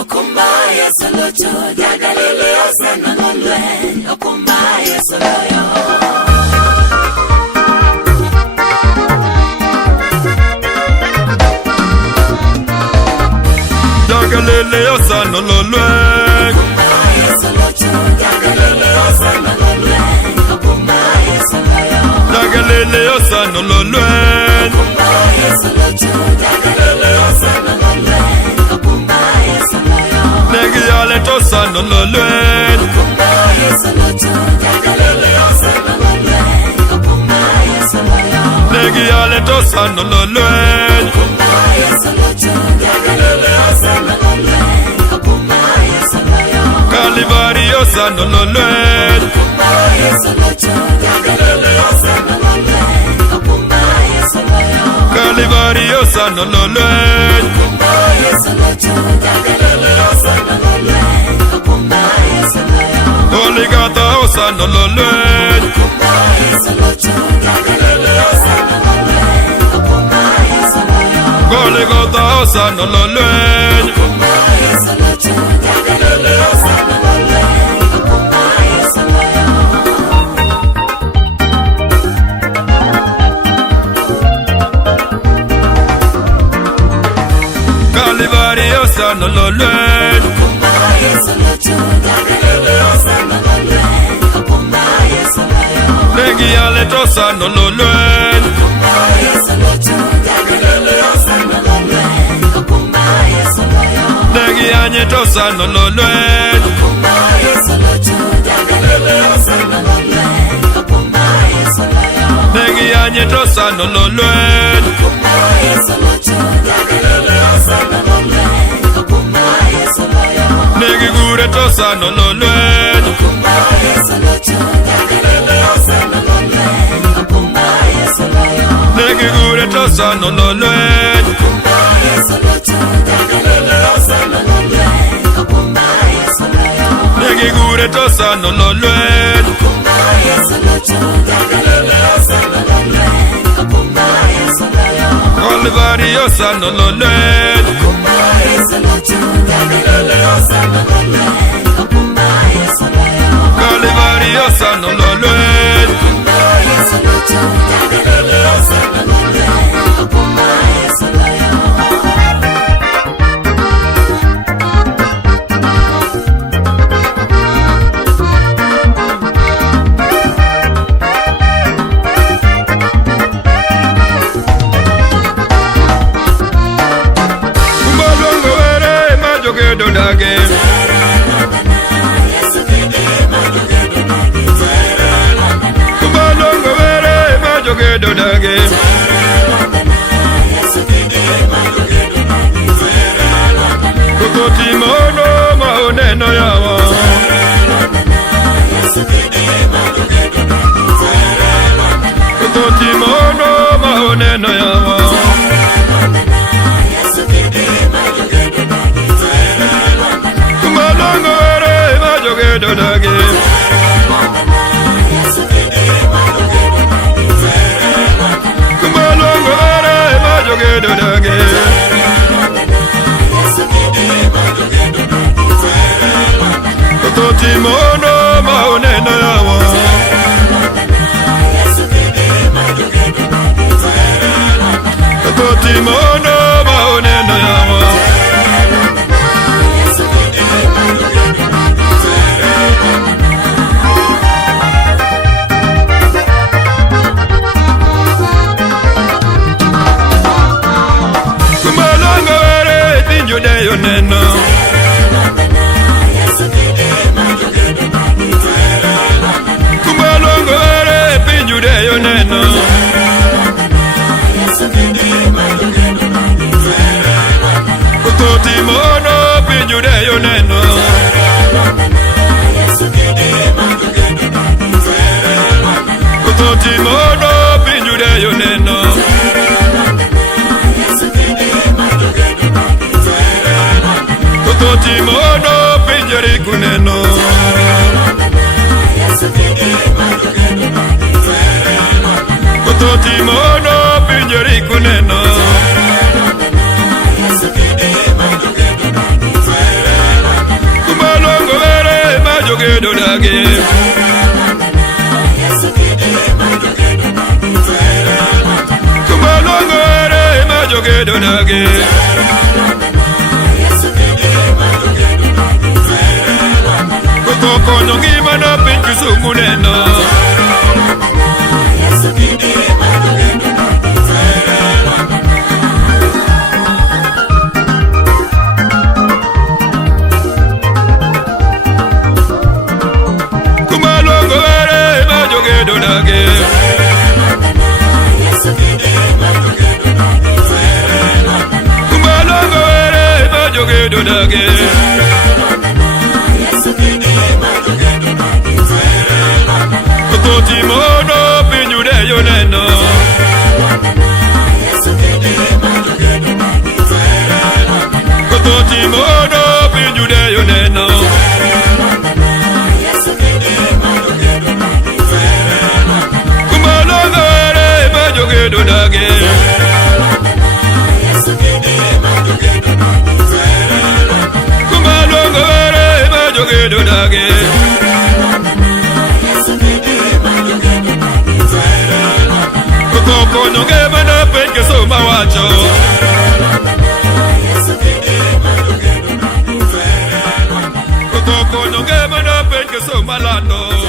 Okumba Yesolocho, Dagalileo Sanolwen, Okumba Yesoloyo. Dagalileo Sanolwen, Okumba Yesolocho, Dagalileo Sanolwen, Okumba Yesoloyo. Dagalileo Sanolwen, Okumba Yesolocho, Dagalileo Sanolwen, Okumba Yesoloyo. Negiyale to Sanolwen, Okumba Yesolocho, Dagalileo Sanolwen, Okumba Yesoloyo. Negiyale to Sanolwen, Okumba Yesolocho, Dagalileo Sanolwen, Okumba Yesoloyo. Kalivario Sanolwen, Okumba Yesolocho, Dagalileo Sanolwen, Okumba Yesoloyo. Kalivario Sanolwen, Okumba Yesolocho, Dagalileo Sanolwen, Okumba Yesoloyo. Oligata Sanolwen, Okumba Yesolocho, Dagalileo Sanolwen, Okumba Yesoloyo. Oligata Sanolwen, Okumba Yesolocho, Dagalileo Sanolwen, Okumba Yesoloyo. Kalivario Sanolwen, Okumba Yesolocho, Dagalileo Sanolwen, Okumba Yesoloyo. Negiyale to Sanolwen, Okumba Yesolocho, Dagalileo Sanolwen, Okumba Yesoloyo. Negiyanye to Sanolwen, Okumba Yesolocho, Dagalileo Sanolwen, Okumba Yesoloyo. Negiyanye to Sanolwen, Okumba Yesolocho, Dagalileo Sanolwen, Okumba Yesoloyo. Negigure to Sanolwen, Okumba Yesolocho, Dagalileo Sanolwen, Okumba Yesoloyo. Negigure to Sanolwen, Okumba Yesolocho, Dagalileo Sanolwen, Okumba Yesoloyo. Negigure to Sanolwen, Okumba Yesolocho, Dagalileo Sanolwen, Okumba Yesoloyo. Kalivario Sanolwen, Okumba Yesolocho, Dagalileo Sanolwen, Okumba Yesoloyo. Kalivario Sanolwen, Okumba Yesolocho, Dagalileo Sanolwen, Okumba Yesoloyo. Kumalongo were majogedo dage, Kumalongo were majogedo dage, Kokoti mono maoneno yawa, Kokoti mono maoneno yawa, Kumalongo were majogedo dage, Kumalongo were majogedo dage, Kokoti mono maoneno yawa, Kokoti mono maoneno yawa, Kumalongo were tinjude yoneno, Kumalongo were pinjude yoneno, Kokoti mono pinjude yoneno, Kokoti mono pinjude yoneno, Kokoti mono pinjari kuneno, Kokoti mono pinjari kuneno, dage Kumalongo ere majogedo dage Koko nyongi mana pinki sumuneno Kumalongo ere majogedo dage Kumalongo ere majogedo dage Timono pinyude yoneno Timono pinyude yoneno Kumalongo ere majogedo dage Kumalongo ere majogedo dage Kono ke mana penke so mawacho Kono ke mana penke so malano